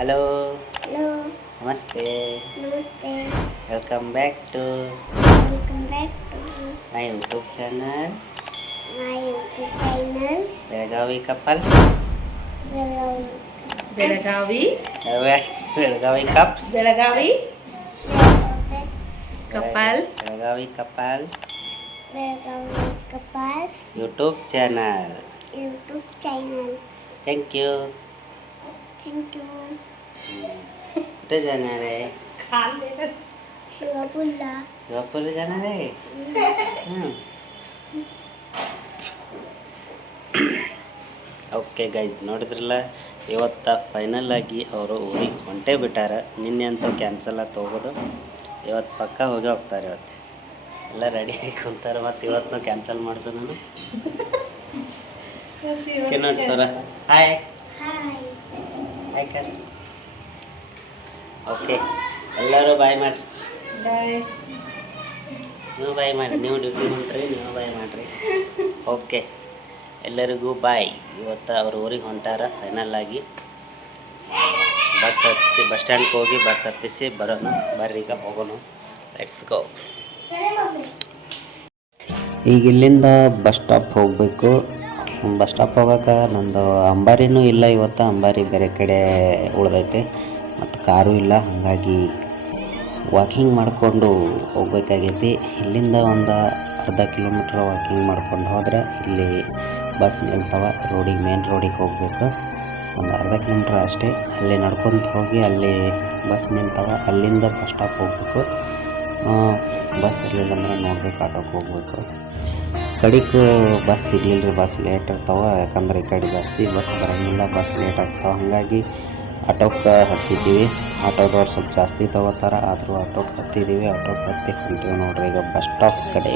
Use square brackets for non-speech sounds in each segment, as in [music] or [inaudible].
Hello hello ನಮಸ್ತೆ ನಮಸ್ತೆ welcome back to welcome back to my YouTube channel my YouTube channel Belagavi couple Belagavi Belagavi Belagavi couples Belagavi couples Belagavi couple Belagavi couples YouTube channel YouTube channel thank you thank you कुठे जाणार आहे ಶಿವಪುಲ್ಲ शिवापूरला जाणार आहे okay guys ನೋಡಿದ್ರಲ್ಲ ಇವತ್ತ final ಆಗಿ ಅವರು ಊರಿಗೆ ಹೊಂಟೇ ಬಿಟ್ಟಾರ ನಿನ್ನೆ ಅಂತೂ ಕ್ಯಾನ್ಸಲ್ ಆತು ಹೋಗೋದು ಇವತ್ತು ಪಕ್ಕ ಹೋಗಿ ಹೋಗ್ತಾರೆ ಇವತ್ತು ಎಲ್ಲ ರೆಡಿ ಆಗಿ ಕುಂತಾರೆ ಮತ್ತು ಇವತ್ತು ಕ್ಯಾನ್ಸಲ್ ಮಾಡಿಸು ನಾನು [laughs] ಓಕೆ ನೋಡಿ ಸರ ಹಾಯ್ ಹಾಯ್ ಹಾಯ್ ಕರ್ ಓಕೆ. ಎಲ್ಲರೂ ಬಾಯ್ ಮಾಡಿ. ನೀವು ಬಾಯ್ ಮಾಡಿ. ನೀವು ಡ್ಯೂಟಿ ಹೊಂಟ್ರಿ ನೀವು ಬಾಯ್ ಮಾಡಿರಿ. ಓಕೆ. ಎಲ್ಲರಿಗೂ ಬಾಯ್. ಇವತ್ತು ಅವ್ರ ಊರಿಗೆ ಹೊಂಟಾರ ಫೈನಲ್ ಆಗಿ. ಬಸ್ ಹತ್ತಿಸಿ ಬಸ್ ಸ್ಟ್ಯಾಂಡ್ಗೆ ಹೋಗಿ ಬಸ್ ಹತ್ತಿಸಿ ಬರೋಣ. ಬರ್ರಿ ಈಗ ಹೋಗೋಣ. ಲೆಟ್ಸ್ ಗೋ ಈಗ ಇಲ್ಲಿಂದ ಬಸ್ ಸ್ಟಾಪ್ ಹೋಗಬೇಕು. ಬಸ್ ಸ್ಟಾಪ್ ಹೋಗಕ್ಕೆ ನಂದು ಅಂಬಾರಿನೂ ಇಲ್ಲ ಇವತ್ತು. ಅಂಬಾರಿ ಬೇರೆ ಕಡೆ ಉಳ್ದೈತೆ. ಮತ್ತು ಕಾರು ಇಲ್ಲ, ಹಾಗಾಗಿ ವಾಕಿಂಗ್ ಮಾಡಿಕೊಂಡು ಹೋಗ್ಬೇಕಾಗೈತಿ. ಇಲ್ಲಿಂದ ಒಂದು ಅರ್ಧ ಕಿಲೋಮೀಟ್ರ್ ವಾಕಿಂಗ್ ಮಾಡ್ಕೊಂಡು ಹೋದರೆ ಇಲ್ಲಿ ಬಸ್ ನಿಲ್ತಾವ ರೋಡಿಗೆ ಮೇನ್ ರೋಡಿಗೆ ಹೋಗಬೇಕು. ಒಂದು ಅರ್ಧ ಕಿಲೋಮೀಟ್ರ್ ಅಷ್ಟೇ, ಅಲ್ಲಿ ನಡ್ಕೊತ ಹೋಗಿ ಅಲ್ಲಿ ಬಸ್ ನಿಂತಾವೆ ಅಲ್ಲಿಂದ ಬಸ್ ಸ್ಟಾಪ್ ಹೋಗಬೇಕು. ಬಸ್ ಇರಲಿಲ್ಲ ಅಂದ್ರೆ ನೋಡ್ಬೇಕು ಆಟೋಕ್ಕೆ ಹೋಗ್ಬೇಕು. ಕಡಿಗೂ ಬಸ್ ಸಿಗಲಿಲ್ಲ ರೀ ಬಸ್ ಲೇಟ್ ಇರ್ತಾವೆ, ಯಾಕಂದ್ರೆ ಈ ಕಡೆ ಜಾಸ್ತಿ ಬಸ್ ಬರೋಂಗಿಲ್ಲ ಬಸ್ ಲೇಟ್ ಆಗ್ತಾವೆ. ಹಾಗಾಗಿ ಆಟೋಕ್ಕೆ ಹತ್ತಿದ್ದೀವಿ. ಆಟೋದವ್ರು ಸ್ವಲ್ಪ ಜಾಸ್ತಿ ತೊಗೋತಾರೆ, ಆದರೂ ಆಟೋಕ್ಕೆ ಹತ್ತಿದ್ದೀವಿ. ಆಟೋಕ್ಕೆ ಹತ್ತಿ ಹೊಂಟೀವಿ ನೋಡ್ರಿ ಈಗ ಬಸ್ ಸ್ಟಾಪ್ ಕಡೆ.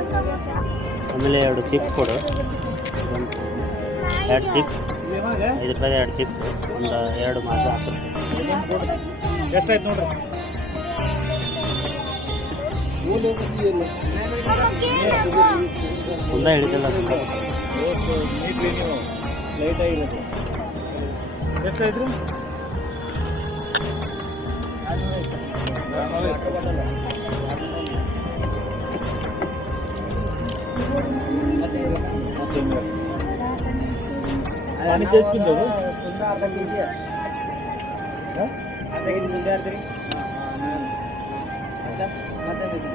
ಆಮೇಲೆ ಎರಡು ಚಿಪ್ಸ್ ಕೊಡು. ಎರಡು ಚಿಪ್ಸ್ ಐದು ರೂಪಾಯಿ ಎರಡು ಚಿಪ್ಸ್ ಒಂದು ಎರಡು ಮಾಸ ಹತ್ತು ಎಷ್ಟಾಯ್ತು ನೋಡ್ರಿ? ಮುಂದೆ ಹಿಡಿದಿಲ್ಲ ತುಂಬ ಎಷ್ಟಾಯ್ತು?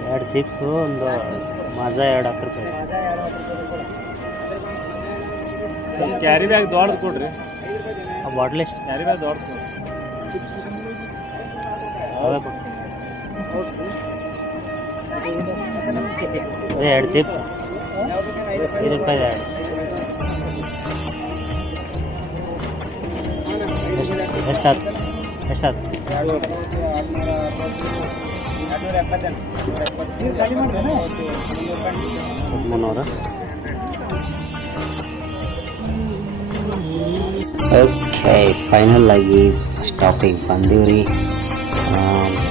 ಎರಡು ಚಿಪ್ಸು ಒಂದು ಮಾಜಾ ಎರಡು ಹತ್ತು ರೂಪಾಯಿ. ಕ್ಯಾರಿ ಬ್ಯಾಗ್ ದೊಡ್ಡದು ಕೊಡ್ರಿ. ಆ ಬಾಟ್ಲ್ ಎಷ್ಟು? ಕ್ಯಾರಿ ಬ್ಯಾಗ್ ದೊಡ್ಡದು ಕೊಡ್ರಿ. ಎರಡು ಚಿಪ್ಸ್ ಐದು ರೂಪಾಯಿ ಎರಡು. ಎಷ್ಟು ಓಕೆ ಫೈನಲ್ ಆಗಿ ಸ್ಟಾಪಿಗೆ ಬಂದೀವ್ರಿ.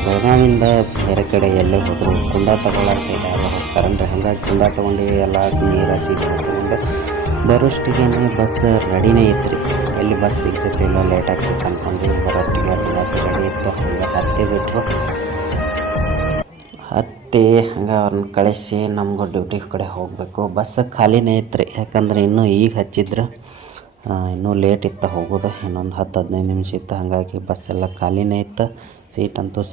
ಬೆಳಗಾವಿಂದ ಬೇರೆ ಕಡೆ ಎಲ್ಲೇ ಹೋದ್ರು ಕುಂದ ತಗೊಳಕ್ಕೆ ಯಾರು ಹಂಗಾಗಿ ಕುಂದ ತೊಗೊಂಡು ಎಲ್ಲ ನೀರು ಚಿಪ್ಸ್ ತೊಗೊಂಡು ಬರೋಷ್ಟಿಗೆ ಬಸ್ ರೆಡಿನೇ ಇತ್ತು ರೀ ಎಲ್ಲಿ ಬಸ್ ಸಿಗ್ತೈತೆ, ಇಲ್ಲ ಲೇಟ್ ಆಗ್ತೈತೆ ಅಂದ್ಕೊಂಡು ಬರೋಷ್ಟಿಗೆ ಬಸ್ ರೆಡಿ ಇತ್ತು. ಹಂಗೆ ಹತ್ತಿ ಬಿಟ್ಟರು ಹತ್ತಿ ಹಂಗೆ ಅವ್ರನ್ನ ಕಳಿಸಿ ನಮ್ಗೆ ಡ್ಯೂಟಿ ಕಡೆ ಹೋಗಬೇಕು. ಬಸ್ ಖಾಲಿನೇ ಇತ್ತು ರೀ ಯಾಕಂದ್ರೆ ಇನ್ನೂ ಈಗ ಹಚ್ಚಿದ್ರು. ಇನ್ನೂ ಲೇಟ್ ಇತ್ತು ಹೋಗೋದು. ಇನ್ನೊಂದು ಹತ್ತು ಹದಿನೈದು ನಿಮಿಷ ಇತ್ತು. ಹಾಗಾಗಿ ಬಸ್ ಎಲ್ಲ ಖಾಲಿನೇ ಇತ್ತು. ಸೀಟ್ ಅಂತೂ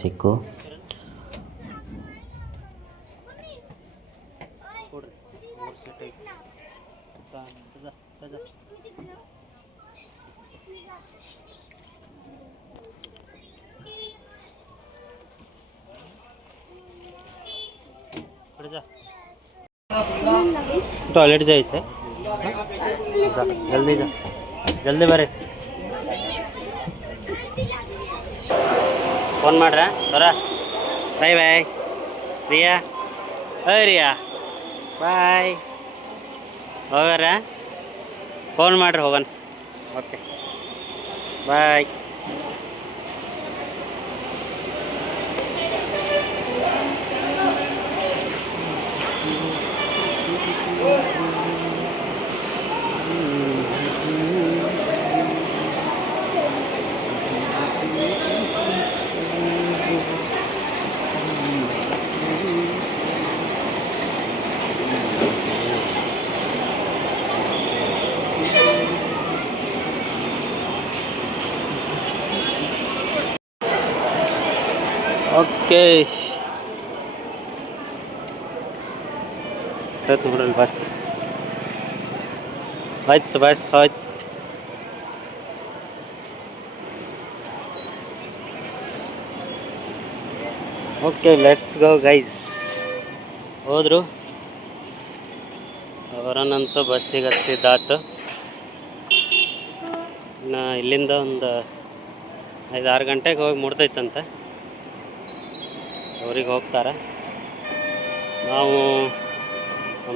ಸಿಕ್ಕು टॉयलेट जायचं आहे जा जल्दी जा जल्दी ಬರ್ರಿ ಫೋನ್ ಮಾಡ್ರ ಬರ ಬಾಯ್ ಬಾಯ್ ರಿಯಾ ಓ ರಿಯಾ ಬಾಯ್ ಹೋಗಾರ ಫೋನ್ ಮಾಡ್ರಿ ಹೋಗೋಣ ಓಕೆ ಬಾಯ್ ಓಕೆ. ಆಯ್ತು ನೋಡ್ರಿ ಬಸ್. ಆಯ್ತು ಬಸ್, ಆಯ್ತು. ಓಕೆ ಲೆಟ್ಸ್ ಗೋ ಗೈಸ್ ಹೋದ್ರು. ಅವರನ್ನಂತೂ ಬಸ್ಸಿಗೆ ಹಚ್ಚಿದ್ದಾತು ಇನ್ನು ಇಲ್ಲಿಂದ ಒಂದು ಐದು ಆರು ಗಂಟೆಗೆ ಹೋಗಿ ಮುಡ್ತೈತಂತೆ ಅವ್ರಿಗೆ ಹೋಗ್ತಾರೆ. ನಾವು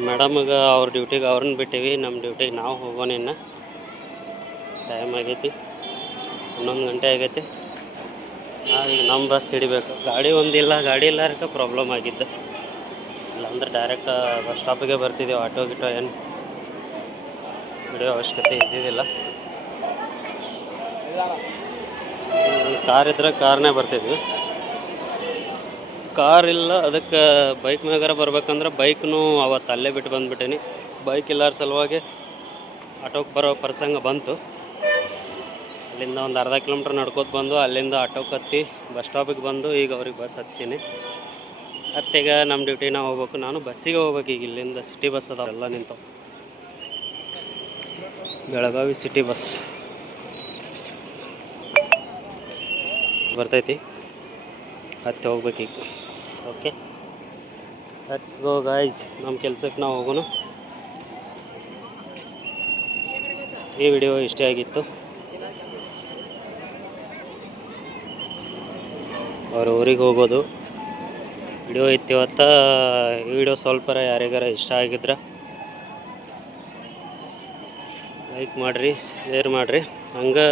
ಮೇಡಮ್ಗೆ ಅವ್ರ ಡ್ಯೂಟಿಗೆ ಅವ್ರನ್ನ ಬಿಟ್ಟಿವಿ. ನಮ್ಮ ಡ್ಯೂಟಿಗೆ ನಾವು ಹೋಗೋಣ ಇನ್ನು. ಟೈಮ್ ಆಗೈತಿ. ಹನ್ನೊಂದು ಗಂಟೆ ಆಗೈತಿ. ನಾವೀಗ ನಮ್ಮ ಬಸ್ ಹಿಡಿಬೇಕು. ಗಾಡಿ ಒಂದಿಲ್ಲ. ಗಾಡಿ ಇಲ್ಲಾರಕ್ಕೆ ಪ್ರಾಬ್ಲಮ್ ಆಗಿದ್ದು. ಇಲ್ಲಾಂದ್ರೆ ಡೈರೆಕ್ಟ್ ಬಸ್ ಸ್ಟಾಪಿಗೆ ಬರ್ತಿದ್ದೀವಿ ಆಟೋ ಗಿಟೋ ಏನು ಹಿಡಿಯೋ ಅವಶ್ಯಕತೆ ಇದ್ದಿದ್ದಿಲ್ಲ. ಕಾರ್ ಇದ್ರೆ ಕಾರ್ನೇ ಬರ್ತಿದ್ವಿ. ಕಾರ್ ಇಲ್ಲ, ಅದಕ್ಕೆ ಬೈಕ್ ಮ್ಯಾಗಾರ ಬರ್ಬೇಕಂದ್ರೆ ಬೈಕ್ನು ಅವತ್ತು ಅಲ್ಲೇ ಬಿಟ್ಟು ಬಂದ್ಬಿಟ್ಟೇನಿ. ಬೈಕ್ ಇಲ್ಲಾರ ಸಲುವಾಗಿ ಆಟೋಗೆ ಬರೋ ಪ್ರಸಂಗ ಬಂತು. ಅಲ್ಲಿಂದ ಒಂದು ಅರ್ಧ ಕಿಲೋಮೀಟ್ರ್ ನಡ್ಕೋತ ಬಂದು, ಅಲ್ಲಿಂದ ಆಟೋಗೆ ಹತ್ತಿ ಬಸ್ ಸ್ಟಾಪಿಗೆ ಬಂದು ಈಗ ಅವ್ರಿಗೆ ಬಸ್ ಹತ್ತಿಸೀನಿ ಹತ್ತೀಗ ನಮ್ಮ ಡ್ಯೂಟಿ ನಾವು ಹೋಗ್ಬೇಕು. ನಾನು ಬಸ್ಸಿಗೆ ಹೋಗ್ಬೇಕು ಈಗ ಇಲ್ಲಿಂದ ಸಿಟಿ ಬಸ್ ಅದಾವ. ಎಲ್ಲ ನಿಂತು ಬೆಳಗಾವಿ ಸಿಟಿ ಬಸ್ ಬರ್ತೈತಿ. ಹತ್ತಿ ಈಗ. ಓಕೆ ಲೆಟ್ಸ್ ಗೋ ಗಾಯ್ಸ್ ನಮ್ಮ ಕೆಲಸಕ್ಕೆ ನಾವು ಹೋಗೋಣ. ಈ ವಿಡಿಯೋ ಇಷ್ಟೇ ಆಗಿತ್ತು. ಅವ್ರ ಊರಿಗೆ ಹೋಗೋದು. ವಿಡಿಯೋ ಇತ್ತು ಇವತ್ತ ಈ ವಿಡಿಯೋ ಸ್ವಲ್ಪ ಯಾರಿಗಾರ ಇಷ್ಟ ಆಗಿದ್ರೆ ಲೈಕ್ ಮಾಡಿರಿ ಶೇರ್ ಮಾಡಿರಿ. ಹಂಗೆ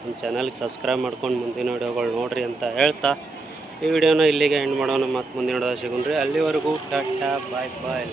ನಮ್ಮ ಚಾನಲ್ಗೆ ಸಬ್ಸ್ಕ್ರೈಬ್ ಮಾಡ್ಕೊಂಡು ಮುಂದಿನ ವಿಡಿಯೋಗಳು ನೋಡಿರಿ ಅಂತ ಹೇಳ್ತಾ ಈ ವಿಡಿಯೋನ ಇಲ್ಲಿಗೆ ಎಂಡ್ ಮಾಡೋಣ. ಮತ್ತೆ ಮುಂದಿನ ಸಿಗೋಣ್ರಿ ಅಲ್ಲಿವರೆಗೂ ಟಾಟಾ ಬಾಯ್ ಬಾಯ್